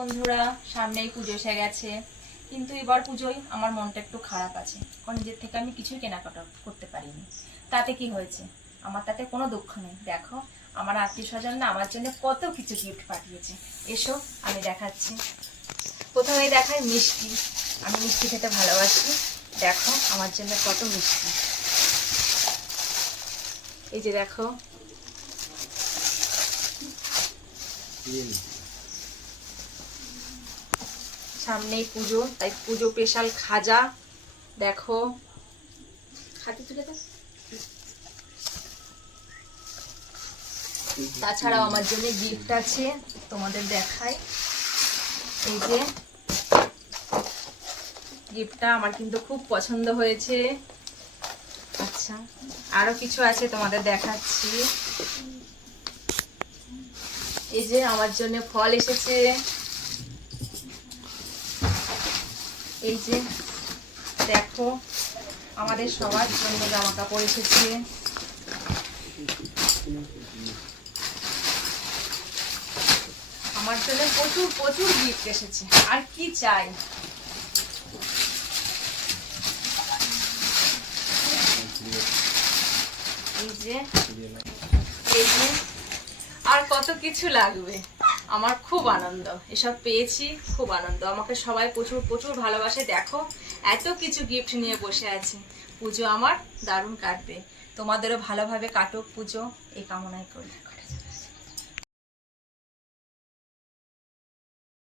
বন্ধুরা, সামনেই পুজো এসে গেছে, কিন্তু এবার পুজোয় আমার মনটা একটু খারাপ আছে, কারণ নিজের থেকে আমি কিছুই কেনাকাটা করতে পারিনি। তাতে কি হয়েছে, আমার তাতে কোনো দুঃখ নেই। দেখো, আমার আত্মীয় স্বজন না আমার জন্য কত কিছু গিফট পাঠিয়েছে। এসো আমি দেখাচ্ছি। প্রথমেই দেখাই মিষ্টি। আমি মিষ্টি খেতে ভালোবাসি। দেখো আমার জন্য কত মিষ্টি। এই যে দেখো, সামনেই পুজো, তাই পুজো স্পেশাল খাজা। দেখো, খাতে তুলে দাও। তাছাড়াও আমার জন্য গিফট আছে, তোমাদের দেখাই। এই যে গিফটটা আমার কিন্তু খুব পছন্দ হয়েছে। আচ্ছা, আরো কিছু আছে, তোমাদের দেখাচ্ছি। এই যে আমার জন্য ফল এসেছে। এই যে দেখো, আমাদের সবার জন্য জামা কাপড় এসেছে। আমার জন্য প্রচুর প্রচুর গিফট এসেছে, আর কি চাই। এই যে আর কত কিছু লাগবে। আমার খুব আনন্দ, এসব পেয়েছি, খুব আনন্দ। আমাকে সবাই প্রচুর প্রচুর ভালোবাসে। দেখো, এত কিছু গিফট নিয়ে বসে আছে। পুজো আমার দারুণ কাটবে, তোমাদেরও ভালোভাবে কাটুক পুজো, এই কামনাই করি।